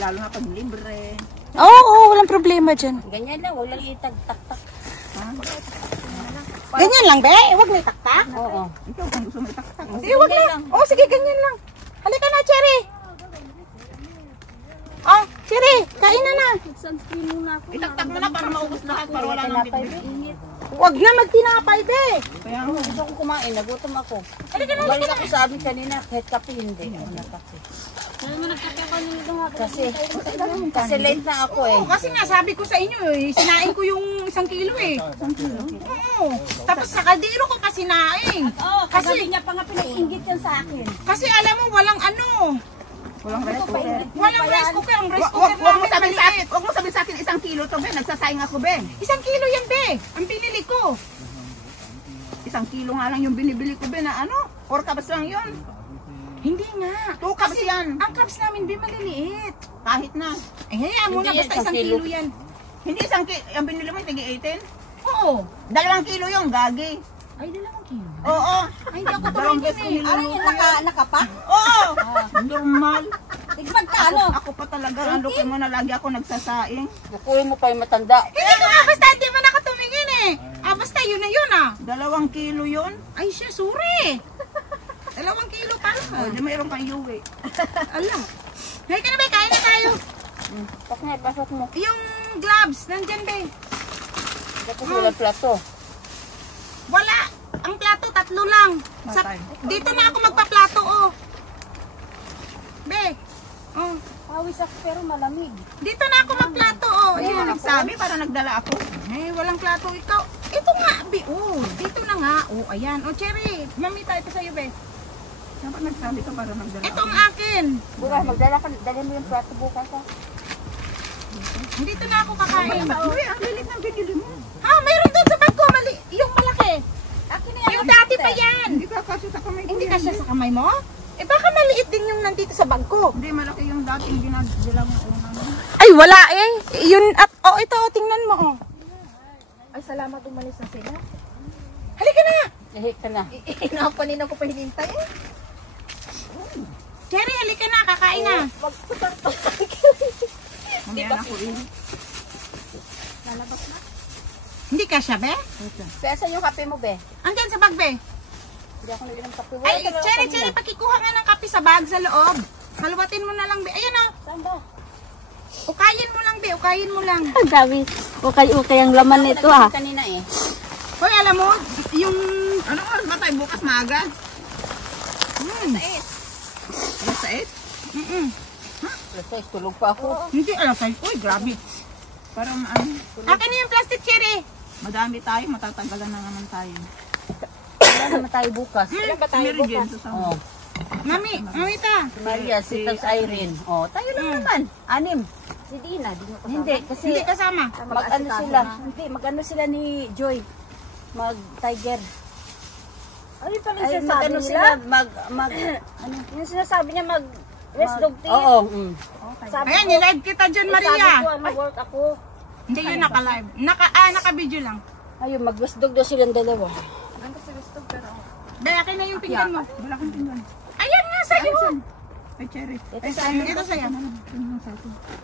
Lalo na pag libre. Oo, walang problema dyan. Ganyan lang, walang itag-tak-tak. Ganyan lang, be? Huwag may taktak. Oo. Ikaw kung gusto mo itaktak. Hindi, huwag na. Oh, sige, ganyan lang. Halika na, Cherry. Oh, Cherry, kain na na. Sunscreen muna ako. Itaktak mo na para maubos lahat. Para wala nang bitbit. Huwag na magtinapay, be. Kaya Gusto ko kumain, nagutom ako. Halika na, Balik ako sa amin kanina, kahit kape hindi. Wala kape. Kasi late na ako eh. Oh, kasi nga, sabi ko sa inyo, sinain ko yung 1 kilo eh. 1 kilo? Oo. Tapos sa kaldero ko pa sinain. Oo, kasi niya pa nga pinag-inggit yan sa akin. Kasi alam mo, walang ano. walang rice cooker. Walang rice cooker. Ang rice cooker namin maliit. Huwag mo sabihin sa akin 1 kilo to, be. Nagsasayang ako, be. 1 kilo yan, be. Ang binili ko. 1 kilo nga lang yung binibili ko, be, na ano? 4 cups lang yun. Hindi nga. 2 cups yan. Ang cups namin, be, maliliit. Kahit na. Eh, hayaan mo na, Hindi basta 1 yan, 1 kilo kilo. yan. Hindi 1 kilo. Yung binili mo, tigi 18. Oo. 2 kilo yung gagi. Ay, 2 kilo. Oo. Ay, hindi ako Dalawang tumingin beses ko eh. Ano niluluto yung yan. nakapak? Oo. Normal. Tigpag ka ano? Ako pa talaga. Ang luki mo na lagi ako nagsasaing. Bukuhin mo pa yung matanda. Hindi ko nga, basta hindi man ako tumingin eh. Ah, basta yun na yun ah. 2 kilo yun. Ay, siya, sorry. 2 kilo pa. O, di mayroon kang yuwi. Alam. Hay ka na ba, kain na tayo. Pasok na, pasok mo. Yung gloves, nandyan ba? Tapos walang plato. Wala. Ang plato, 3 lang. Matay. Dito na ako magpa-plato, oh. Be. Oh. Pawis ako pero malamig. Dito na ako magplato, oh. Hindi mo Ayan. nagsabi para nagdala ako. Eh, walang plato ikaw. Ito nga, be. Oh, dito na nga. Oh, ayan. Oh, Cherry. Mamita, ito sa'yo, be. Dapat nagsabi ka para magdala Ito ako. ang akin. Bukas, magdala ka, dali mo yung plato bukas ha. Dito na ako kakain. Uy, ang lilit ng binili mo. Ah, mayroon doon sa bag ko. Mali. Yung malaki. Akin na yan. Yung dati pa yan. Hindi ka kasya sa kamay ko. Hindi yan. kasya sa kamay mo? Eh, baka maliit din yung nandito sa bag ko. Hindi, malaki yung dating ginadala mo. Ay, wala eh. Yun, oh, ito, tingnan mo, oh. Ay, salamat umalis na sila. Halika na. Lahik ka na. Kanina ko pa hinintay eh. Cherry, halika na, kakain na. Mamaya na ako eh. Hindi kasya, be? Pesa yung kape mo, be. Andyan sa bag, be. Hindi ako nag ng kape. Ay, Cherry, pakikuha nga ng kape sa bag sa loob. Haluwatin mo na lang, be. Ayan, oh. Saan ba? Ukayin mo lang, be. Ukayin mo lang. Ang dami. Okay ang laman nito ah. Kanina eh. Hoy, alam mo, yung... Ano oras ba tayo bukas maaga? Alas 8? Basta tulog pa ako. Hindi, alam sa'yo. Uy, grabe. Para ano, Akin na yung plastic, Cherry. madami tayo, matatagalan na naman tayo. Wala naman tayo bukas. Ilan ba tayo Meron dyan bukas? sa Oh. Mami, mamita. Maria, si Tals Irene. Oh, tayo lang naman. 6. Si Dina, di mo kasama. Hindi, kasi Hindi kasama. mag-ano sila. Hindi, mag-ano sila ni Joy. Mag-Tiger. Ano yung pala Ay, yung mag-ano sinasabi sila. nila? Ano? Yung sinasabi niya rest dog tea. Oo. Sabi Ayan, ko, nilive kita dyan, sabi Maria. ko, mag-work ako. Hindi yun naka-live. Naka-video lang. Ayun, mag-rest dog daw silang dalawa. Ang kasi rest dog pero Be, akin na yung pinggan mo. Wala kang pinggan. Ayan nga sa'yo. Ay, cherry. Ay, sa'yo. Ito sa'yo.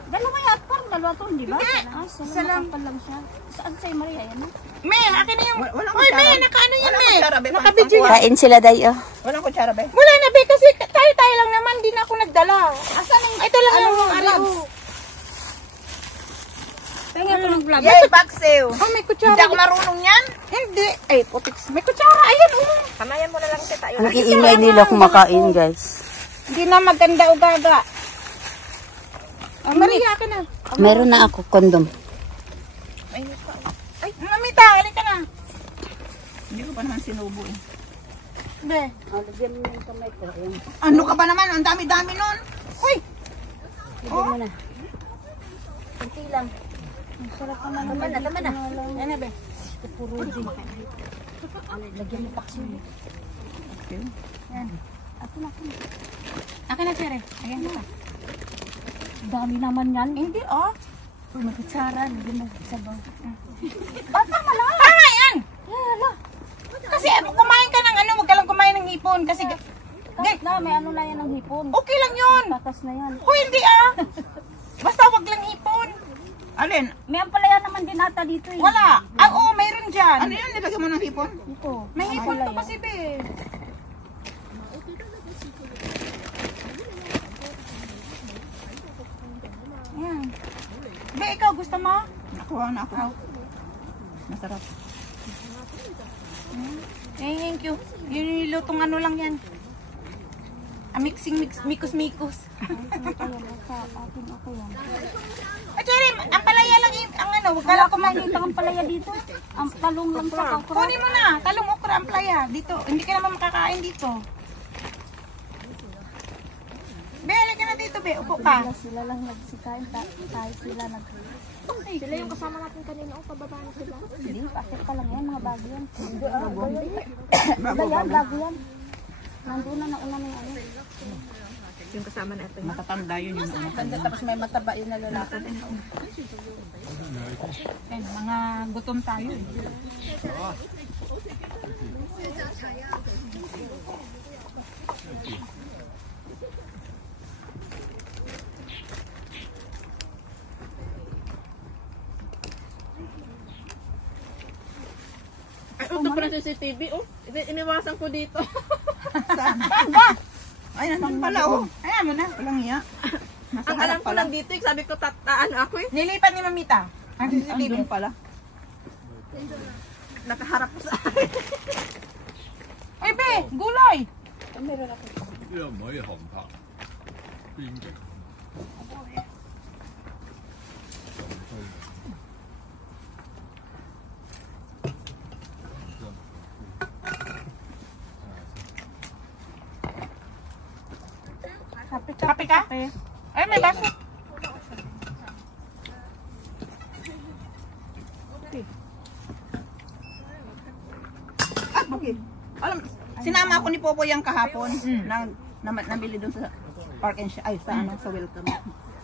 Dalawa yan, parang dalawa to, di ba? Hindi. Isa lang lang siya. Saan sa'yo, Maria? Yan na? Me, akin na yung... Wala Hoy, Me, kutsara. naka-ano yan, Wala Me. kutsara, be. Naka-video yan. Kain sila dayo. Walang kutsara, be. Wala na, Be, kasi tayo lang naman. Di na ako nagdala. Asan ang... Ito lang yung gloves. Tingnan ko ng vlog. Yay, baksew. Oh, may Hindi kutsara. ako marunong yan. Hindi. Ay, putiks. May kutsara. Ayan, oh. kamayan mo na lang kita. Yung Nag-iingay nila kumakain, guys. Hindi na maganda o gaga. Oh, Maria, ka na. Meron na ako kondom. Ay, mamita, halika na. Hindi ko pa naman sinubo eh. Be. Oh, lagyan mo yung kamay ko. Ayan. Ano ka ba naman? Ang dami-dami nun. Uy, Lagyan mo na. Kunti lang. Ang sarap naman. Tama na. ano, Be? Puro din. Lagyan mo paksi. Okay. Akin na, Cherry. Ayan na. Dami naman yan. Hindi, oh. Kung magkutsara, lagyan mo sa bawah. Bata mo lang. Tama yan. Kasi kumain ka ng ano, huwag ka lang kumain ng hipon. Kasi, Kahit na, may ano na yan ng hipon. okay lang yun. Tatas na yan. Hoy, hindi ah. wag lang hipon. Alin? May ampalaya naman din ata dito eh. Wala. Ah, oo, mayroon dyan. Ano yun? Nilagyan mo ng hipon? Dito. May hipon to Ampalaya. kasi, be. Yan. Be, ikaw gusto mo? Nakuha na ako. Masarap. Thank you. Yun yung nilutong ano lang yan. Mixing mikos-mikos. Atin ako yan. Ah, Jerry, ang palaya lang yung, ang ano, wag ka Wala lang ko makita ang ampalaya dito. Ang talong lang sa okra. Kunin mo na, talong okra ang playa. Dito, hindi ka naman makakain dito. Be, halika na dito, be. Upo ka. Sila lang nagsikain. Tayo sila nag... Sila yung kasama natin kanina. O, pababa na sila. Hindi, pakit pa lang yan. Mga bago yan. Bago yan. Nandun na nauna na yung ano. Yung kasama natin. Matatanda yun yung ano. Tanda, tapos may mataba yun na lalaki. Eh, mga gutom tayo. Eh. Ay, ito pala sa CCTV, oh. Iniwasan ko dito. Saan Ay, nandun pala oh. Ayan mo na. Walang iya. Nasa Ang harap alam ko pala. lang dito, sabi ko, ano ako eh. Nilipat ni Mamita. Ang CCTV. Andun pala. Nakaharap ko sa Ay, be, gulay. 呢個唔可以航拍邊境。 Kape ka? Ay, may baso. Ah, bakit? Alam, sinama ako ni Popo yung kahapon. Nabili doon sa Park and ay sa ano, sa Welcome.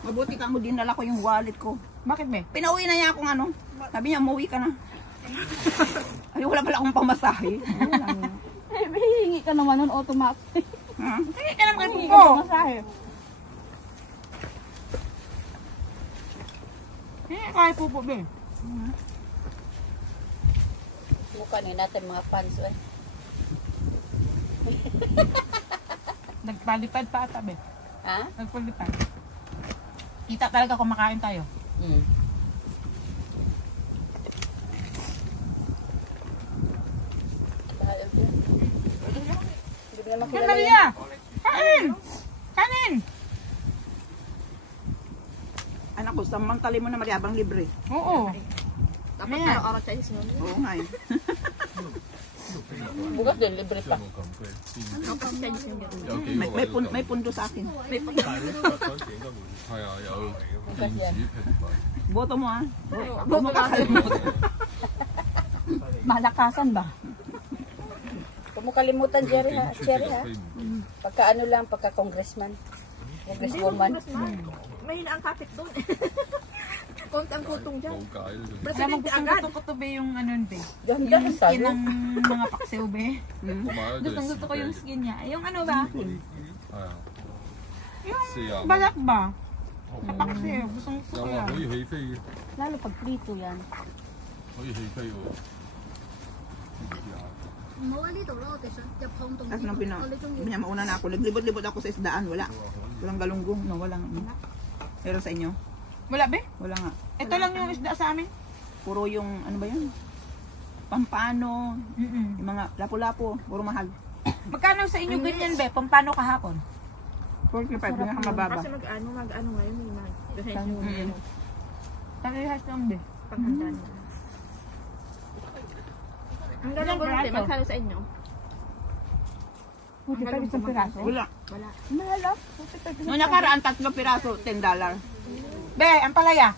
Mabuti ka mo dinala ko yung wallet ko. Bakit, be? Pinauwi na niya akong ano. Sabi niya, umuwi ka na. Ay, wala pala akong pamasahe. Eh, hihingi ka naman nun automatic. Ha? Hindi ka naman Hihingi ko. ka ng masahe. Kaya pupo, be. Mukha ni natin mga fans eh. Nagpalipad pa ata, be. Ha? Nagpalipad. Kita talaga kumakain tayo. Yan, Maria! Kain! Kanin! Anak ko, samantali mo na Mariabang libre. Oo. Dapat Ayan. araw-araw tayo sinunod. Oo nga eh. Bukas din, libre pa. 有冇咁嘅先？ Dapat si Chinese New Year. 有幾 May, 個 may, 位 pun, 都 may pundo sa akin. 但係咧，嗰陣時應該會係啊，有電子平台。 Boto mo ah. Boto mo kakalimutan. Malakasan ba? Huwag mo kalimutan, Jerry ha. 警署 Jerry 其實 ha. 飛唔 Pagka ano lang, pagka congressman. Congresswoman. Mahina ang traffic doon. Konti ang kutong dyan. 冇解呢種。 Alam mo, Presidente gustong agad. gusto ko to, be, yung ano, be. Ganda Yung ng skin sayo. ng mga paksiw, be. 同埋咧就 Gustong 係 gusto ko yung 時 skin niya. Yung ano ba? 係啊， Yung 40 balat ba? Sa 蚊， paksiw. Gustong gusto 又 ko 話 yan. 可以起飛嘅， Lalo pag prito yan. 可以起飛喎。唔知啊。 Tapos nung niya mauna na ako. Naglibot-libot ako sa isdaan. Wala. Walang galunggong. No, walang. Pero sa inyo? Wala, be? Wala nga. Ito lang yung isda sa amin. Puro yung, ano ba yun? Pampano. Yung mga lapo-lapo. Puro mahal. Magkano sa inyo ganyan, be? Pampano kahapon? 45 yung mababa. Kasi mag-ano ngayon, may mag-donate yung Mm. Parehas lang, be. panghanda nila. Ang ganang Ilang gulunte, piraso? magkano sa inyo? Buti pa rin sa piraso. Wala. Mahal ah. Noong nakaraan, 3 piraso, $10. Be, ang palaya.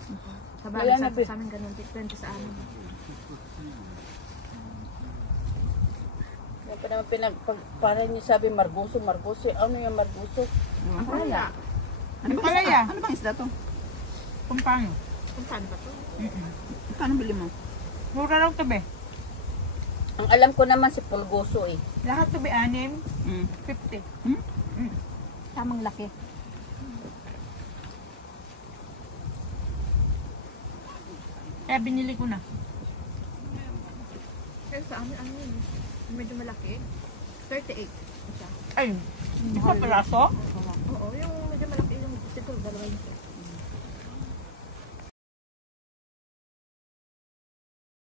Sa bagay, sa amin ganun, 20 sa amin. Yan pa naman parang niyo sabi marguso. Ano yung marguso? Wala. Ano bang Palaya. isda? Ano bang isda to? Pampano. Kung saan ba to? Paano bili mo? Mura lang to, be. Ang alam ko naman si Pulgoso eh. Lahat to, be, 6, Mm. 50. Tamang laki. Kaya binili ko na. Kaya sa amin, ano yun? Medyo malaki. 38. Isa. Ay, hindi pa palaso? Oo, yung medyo malaki yung siguro dalawa yung